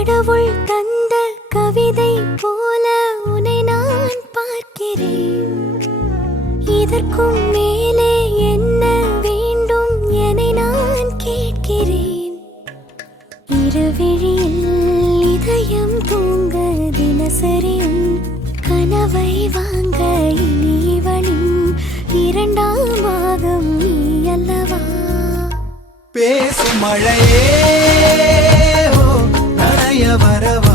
கடவுள் தந்த கவிதை போல உன்னை நான் பார்க்கிறேன். இதற்கும் மேலே என்ன வேண்டும் என நான் கேட்கிறேன். இருவிழியில் இதயம் தூங்க தினசரியும் கனவை வாங்க இனி இவளின் இரண்டாம் பாகம் நீ அல்லவா? பேசும் மழையே நனைய வரவா?